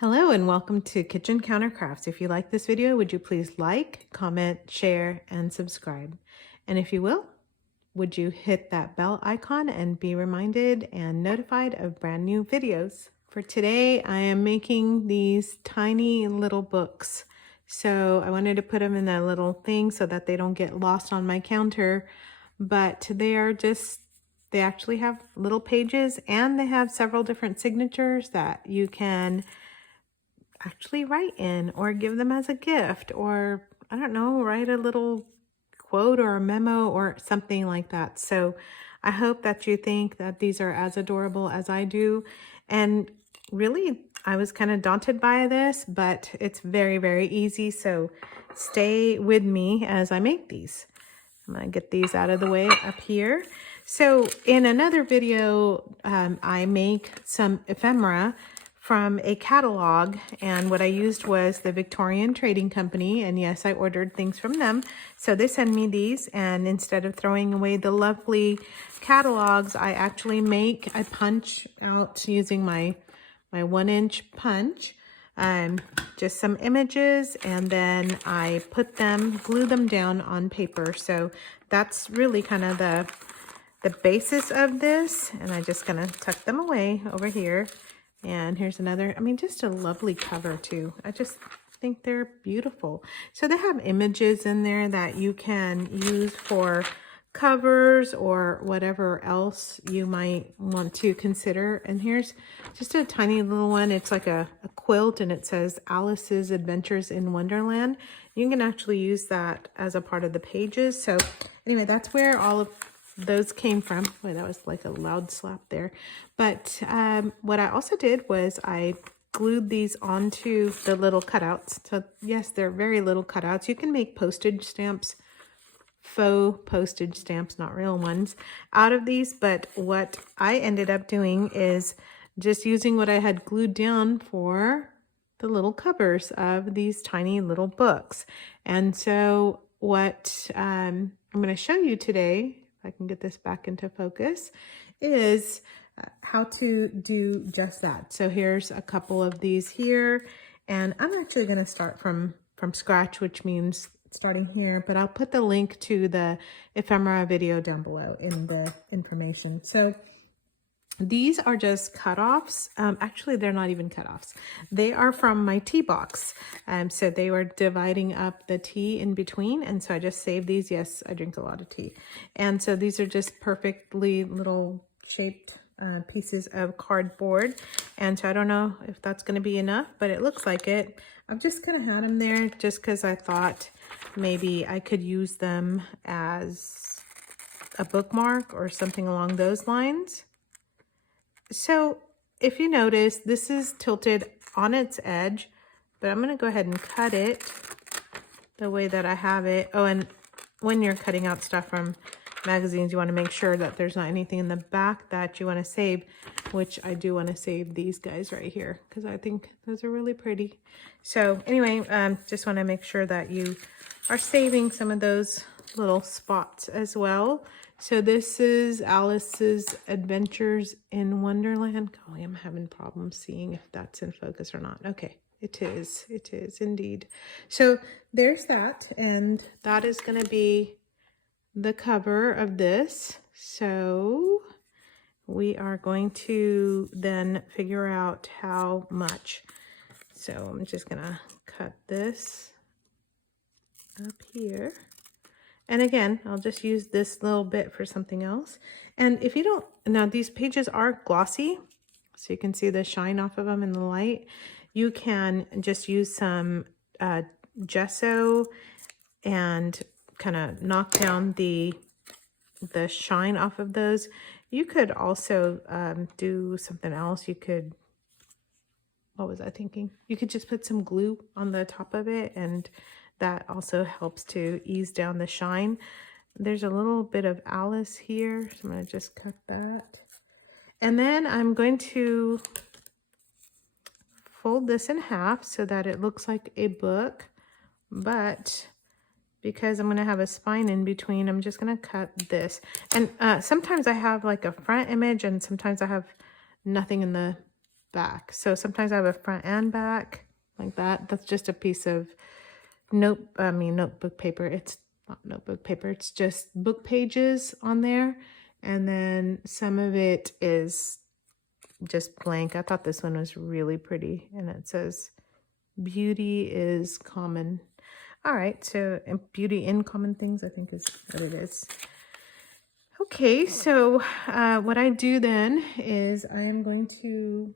Hello and welcome to Kitchen Counter Crafts. If you like this video, would you please like, comment, share, and subscribe? And if you will, would you hit that bell icon and be reminded and notified of brand new videos? For today, I am making these tiny little books. So I wanted to put them in that little thing so that they don't get lost on my counter, but they actually have little pages and they have several different signatures that you can actually write in or give them as a gift, or I don't know, write a little quote or a memo or something like that. So I hope that you think that these are as adorable as I do. And really, I was kind of daunted by this, but it's very, very easy. So stay with me as I make these. I'm going to get these out of the way up here. So in another video, I make some ephemera from a catalog, and what I used was the Victorian Trading Company, and yes, I ordered things from them. So they send me these, and instead of throwing away the lovely catalogs, I actually make a punch out using my 1-inch punch. Just some images, and then I glue them down on paper. So that's really kind of the basis of this, and I'm just gonna tuck them away over here. And here's another, just a lovely cover too. I just think they're beautiful. So they have images in there that you can use for covers or whatever else you might want to consider. And here's just a tiny little one. It's like a quilt, and it says Alice's Adventures in Wonderland. You can actually use that as a part of the pages. So anyway, that's where all of those came from. Boy, that was like a loud slap there. But what I also did was I glued these onto the little cutouts. So yes, they're very little cutouts. You can make postage stamps, faux postage stamps, not real ones, out of these. But what I ended up doing is just using what I had glued down for the little covers of these tiny little books. And so what I'm going to show you today, if I can get this back into focus, is how to do just that. So here's a couple of these here, and I'm actually going to start from scratch, which means starting here, but I'll put the link to the ephemera video down below in the information. So these are just cutoffs. Actually, they're not even cutoffs. They are from my tea box. So they were dividing up the tea in between. And so I just saved these. Yes, I drink a lot of tea. And so these are just perfectly little shaped pieces of cardboard. And so I don't know if that's going to be enough, but it looks like it. I've just kind of had them there just because I thought maybe I could use them as a bookmark or something along those lines. So if you notice, this is tilted on its edge, but I'm going to go ahead and cut it the way that I have it. Oh, and when you're cutting out stuff from magazines, you want to make sure that there's not anything in the back that you want to save, which I do want to save these guys right here because I think those are really pretty. So anyway, just want to make sure that you are saving some of those little spots as well. So this is Alice's Adventures in Wonderland. Golly, I'm having problems seeing if that's in focus or not. Okay, it is indeed. So there's that, and that is going to be the cover of this. So we are going to then figure out how much. So I'm just going to cut this up here. And again, I'll just use this little bit for something else. And if you don't, now these pages are glossy, so you can see the shine off of them in the light. You can just use some gesso and kind of knock down the shine off of those. You could also do something else. You could, what was I thinking? You could just put some glue on the top of it, and that also helps to ease down the shine. There's a little bit of Alice here, so I'm going to just cut that. And then I'm going to fold this in half so that it looks like a book, but because I'm going to have a spine in between, I'm just going to cut this. And sometimes I have like a front image, and sometimes I have nothing in the back. So sometimes I have a front and back like that. That's just a piece of notebook paper. It's not notebook paper. It's just book pages on there. And then some of it is just blank. I thought this one was really pretty. And it says, beauty is common. All right. So beauty in common things, I think is what it is. Okay. So what I do then is I'm going to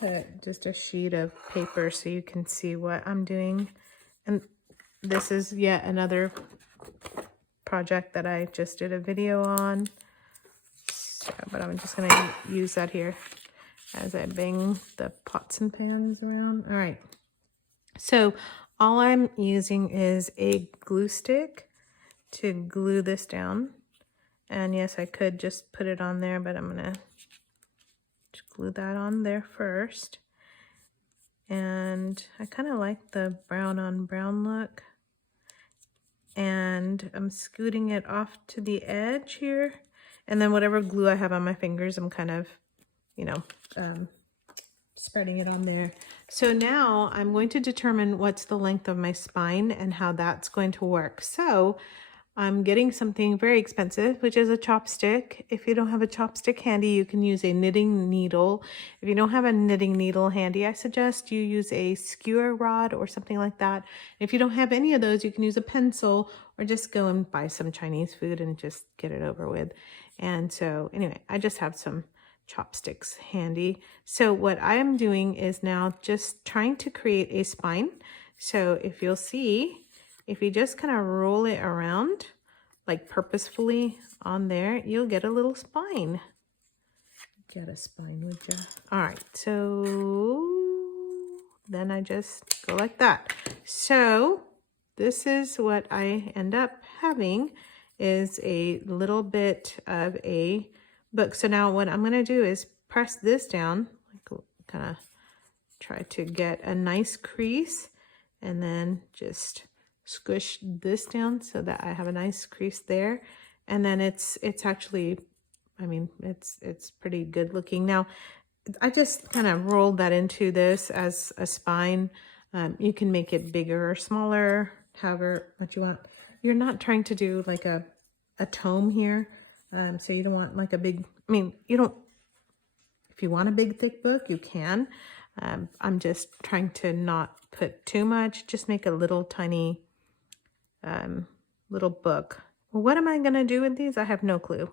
put just a sheet of paper so you can see what I'm doing. And this is yet another project that I just did a video on. So, but I'm just going to use that here as I bang the pots and pans around. All right. So all I'm using is a glue stick to glue this down. And yes, I could just put it on there, but I'm going to just glue that on there first. And I kind of like the brown on brown look. And I'm scooting it off to the edge here. And then whatever glue I have on my fingers, I'm kind of, you know, spreading it on there. So now I'm going to determine what's the length of my spine and how that's going to work. So I'm getting something very expensive, which is a chopstick. If you don't have a chopstick handy, you can use a knitting needle. If you don't have a knitting needle handy, I suggest you use a skewer rod or something like that. If you don't have any of those, you can use a pencil or just go and buy some Chinese food and just get it over with. And so anyway, I just have some chopsticks handy. So what I am doing is now just trying to create a spine. So if you'll see, if you just kind of roll it around, like purposefully on there, you'll get a little spine. Get a spine, would you? All right, so then I just go like that. So this is what I end up having is a little bit of a book. So now what I'm going to do is press this down, like kind of try to get a nice crease, and then just squish this down so that I have a nice crease there. And then it's actually, I mean, it's pretty good looking. Now I just kind of rolled that into this as a spine. You can make it bigger or smaller, however much you want. You're not trying to do like a tome here. So you don't want like a big, I mean, you don't, if you want a big thick book, you can. I'm just trying to not put too much, just make a little tiny little book. Well, what am I going to do with these? I have no clue.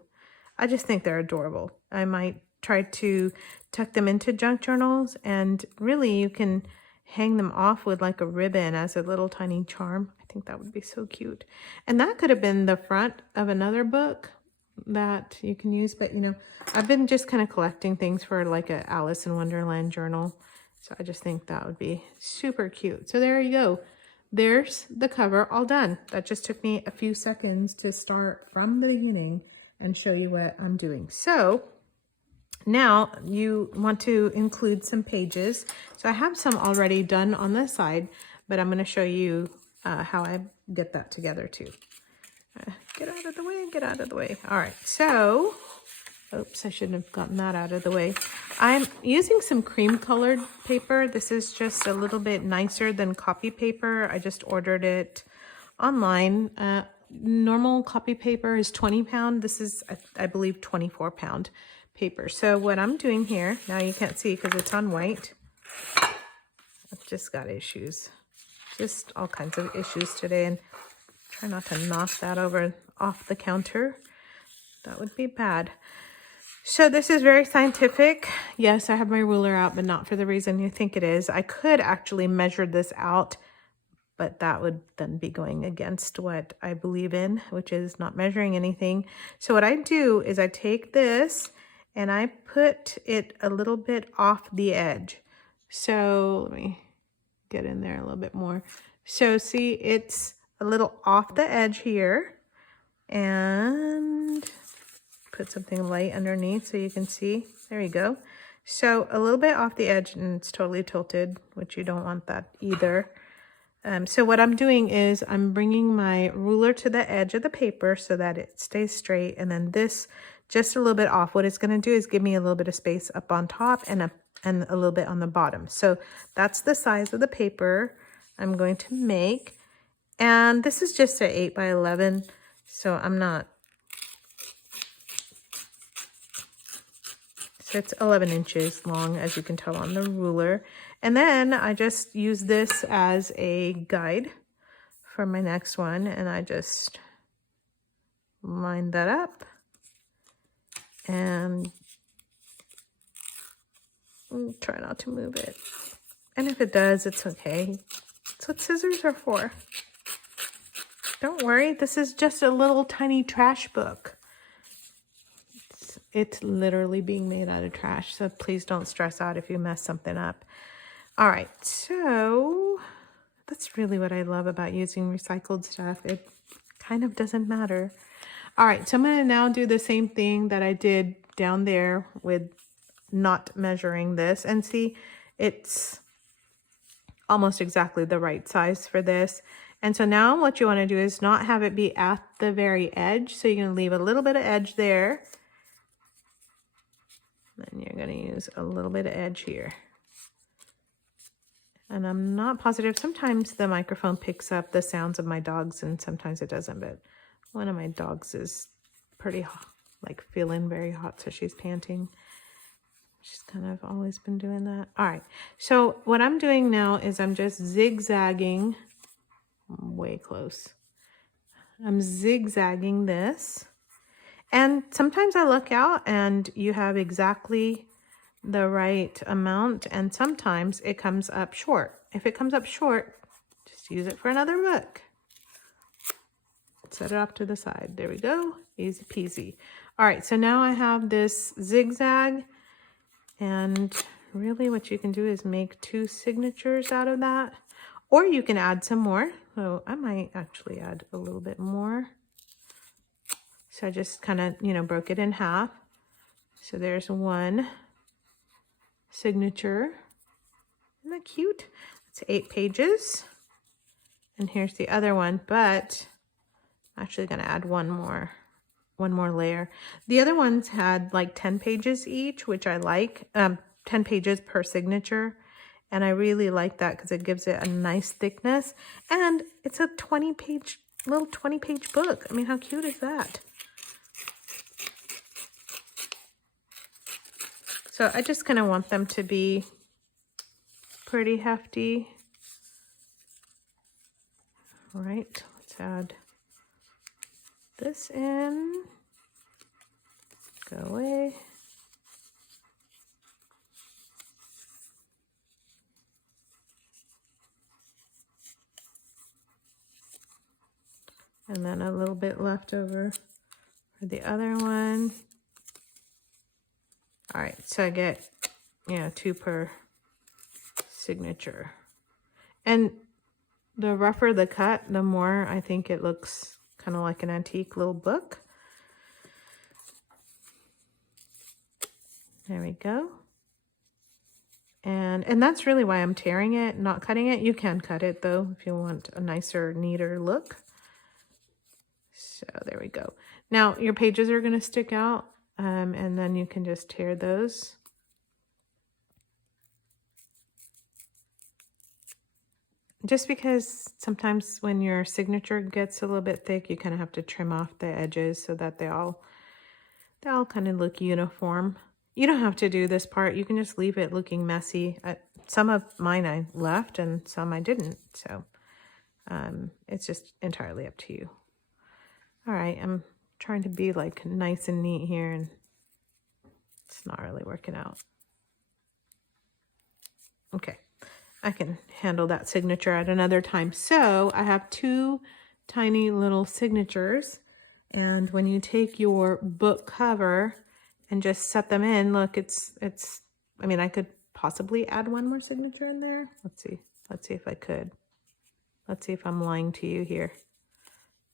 I just think they're adorable. I might try to tuck them into junk journals, and really you can hang them off with like a ribbon as a little tiny charm. I think that would be so cute. And that could have been the front of another book that you can use, but you know, I've been just kind of collecting things for like a Alice in Wonderland journal. So I just think that would be super cute. So there you go. There's the cover all done. That just took me a few seconds to start from the beginning and show you what I'm doing. So now you want to include some pages. So I have some already done on the side, but I'm going to show you how I get that together too. Get out of the way, get out of the way. All right, so, oops, I shouldn't have gotten that out of the way. I'm using some cream colored paper. This is just a little bit nicer than copy paper. I just ordered it online. Normal copy paper is 20 pound. This is, I believe, 24 pound paper. So what I'm doing here, now you can't see because it's on white. I've just got issues, just all kinds of issues today, and try not to knock that over off the counter. That would be bad. So this is very scientific. Yes, I have my ruler out, but not for the reason you think it is. I could actually measure this out, but that would then be going against what I believe in, which is not measuring anything. So what I do is I take this and I put it a little bit off the edge. So let me get in there a little bit more. So see, it's a little off the edge here, and put something light underneath so you can see. There you go. So a little bit off the edge, and it's totally tilted, which you don't want that either. So what I'm doing is I'm bringing my ruler to the edge of the paper so that it stays straight, and then this just a little bit off. What it's going to do is give me a little bit of space up on top and a little bit on the bottom. So that's the size of the paper I'm going to make. And this is just an 8 by 11, so so it's 11 inches long, as you can tell on the ruler. And then I just use this as a guide for my next one, and I just line that up and try not to move it. And if it does, it's okay. That's what scissors are for. Don't worry, this is just a little tiny trash book. It's literally being made out of trash, so please don't stress out if you mess something up. All right, so that's really what I love about using recycled stuff. It kind of doesn't matter. All right, so I'm going to now do the same thing that I did down there with not measuring this. And see, it's almost exactly the right size for this. And so now what you want to do is not have it be at the very edge. So you're going to leave a little bit of edge there. Then you're going to use a little bit of edge here. And I'm not positive. Sometimes the microphone picks up the sounds of my dogs and sometimes it doesn't. But one of my dogs is pretty hot, like feeling very hot. So she's panting. She's kind of always been doing that. All right. So what I'm doing now is I'm just zigzagging. I'm way close. I'm zigzagging this. And sometimes I look out and you have exactly the right amount, and sometimes it comes up short. If it comes up short, just use it for another book. Set it off to the side. There we go. Easy peasy. All right, so now I have this zigzag, and really what you can do is make 2 signatures out of that, or you can add some more. So I might actually add a little bit more. So I just kind of, broke it in half. So there's 1 signature. Isn't that cute? It's 8 pages. And here's the other one, but I'm actually going to add one more layer. The other ones had like 10 pages each, which I like. 10 pages per signature. And I really like that because it gives it a nice thickness. And it's a little 20-page book. I mean, how cute is that? So I just kind of want them to be pretty hefty. All right, let's add this in. Go away. And then a little bit left over for the other one. All right, so I get, 2 per signature. And the rougher the cut, the more I think it looks kind of like an antique little book. There we go. And that's really why I'm tearing it, not cutting it. You can cut it though if you want a nicer, neater look. So there we go. Now your pages are going to stick out. And then you can just tear those. Just because sometimes when your signature gets a little bit thick, you kind of have to trim off the edges so that they all kind of look uniform. You don't have to do this part. You can just leave it looking messy. Some of mine I left and some I didn't. So it's just entirely up to you. All right, I'm trying to be like nice and neat here, and it's not really working out. Okay, I can handle that signature at another time. So I have 2 tiny little signatures, and when you take your book cover and just set them in, look, I mean, I could possibly add 1 more signature in there. Let's see if I could. Let's see if I'm lying to you here.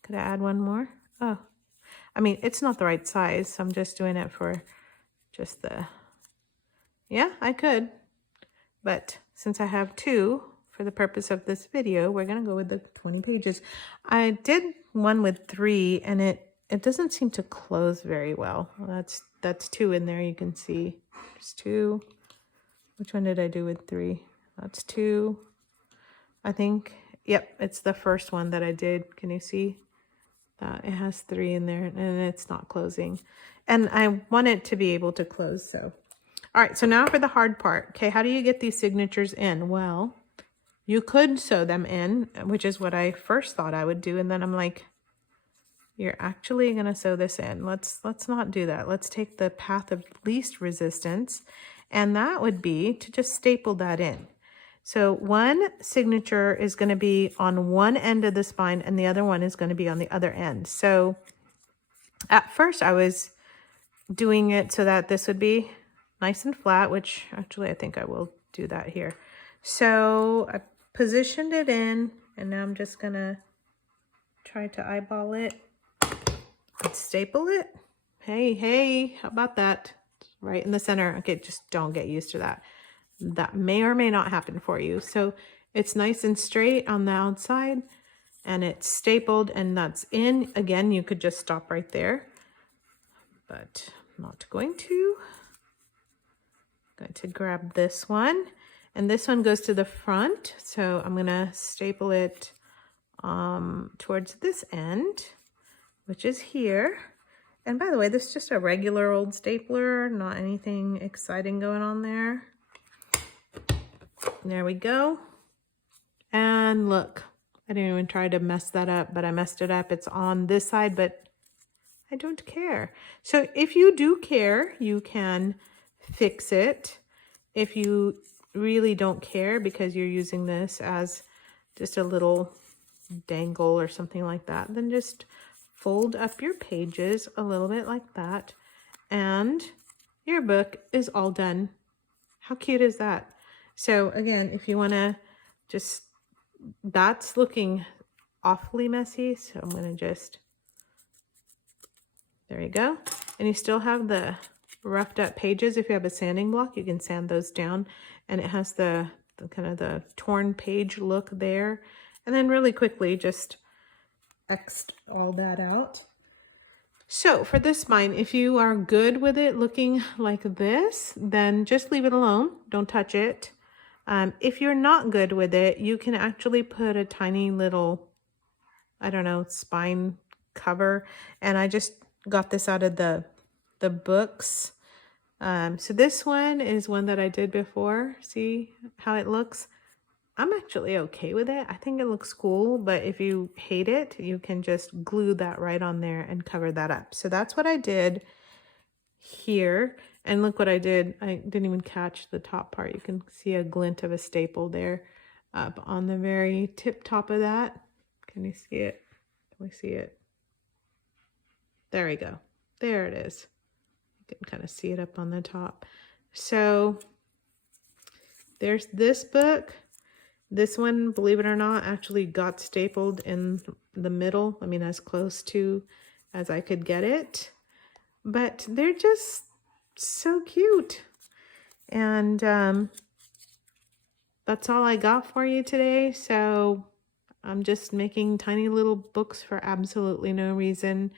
Could I add 1 more? Oh, I mean, it's not the right size, so I'm just doing it for just yeah, I could. But since I have 2 for the purpose of this video, we're going to go with the 20 pages. I did one with 3 and it it doesn't seem to close very well. That's 2 in there, you can see. There's 2. Which one did I do with 3? That's 2. I think, yep, it's the first one that I did. Can you see that? It has 3 in there and it's not closing. And I want it to be able to close, so. All right, so now for the hard part. Okay, how do you get these signatures in? Well, you could sew them in, which is what I first thought I would do. And then I'm like, you're actually going to sew this in. Let's not do that. Let's take the path of least resistance. And that would be to just staple that in. So one signature is going to be on one end of the spine and the other one is going to be on the other end. So at first I was doing it so that this would be nice and flat, which actually I think I will do that here. So I positioned it in and now I'm just going to try to eyeball it and staple it. Hey, how about that? Right in the center. Okay, just don't get used to that. That may or may not happen for you. So it's nice and straight on the outside and it's stapled and that's in. Again, you could just stop right there, but I'm not going to. I'm going to grab this one and this one goes to the front. So I'm going to staple it towards this end, which is here. And by the way, this is just a regular old stapler, not anything exciting going on there. There we go. And look, I didn't even try to mess that up, but I messed it up. It's on this side, but I don't care. So if you do care, you can fix it. If you really don't care because you're using this as just a little dangle or something like that, then just fold up your pages a little bit like that and your book is all done. How cute is that? So again, if you want to just, that's looking awfully messy, so I'm going to just, there you go. And you still have the roughed up pages. If you have a sanding block, you can sand those down and it has the kind of the torn page look there. And then really quickly just X'd all that out. So for this spine, if you are good with it looking like this, then just leave it alone. Don't touch it. If you're not good with it, you can actually put a tiny little, I don't know, spine cover. And I just got this out of the books. So this one is one that I did before. See how it looks? I'm actually okay with it. I think it looks cool, but if you hate it, you can just glue that right on there and cover that up. So that's what I did here. And look what I did. I didn't even catch the top part. You can see a glint of a staple there up on the very tip top of that. Can you see it? Can we see it? There we go. There it is. You can kind of see it up on the top. So there's this book. This one, believe it or not, actually got stapled in the middle. I mean, as close to as I could get it. But they're just so cute. And that's all I got for you today. So I'm just making tiny little books for absolutely no reason.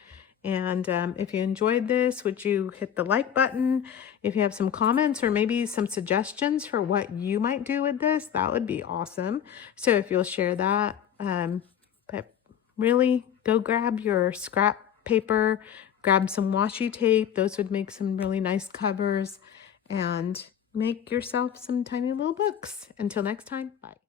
And if you enjoyed this, would you hit the like button? If you have some comments or maybe some suggestions for what you might do with this, that would be awesome. So if you'll share that, but really go grab your scrap paper, grab some washi tape. Those would make some really nice covers and make yourself some tiny little books. Until next time, bye.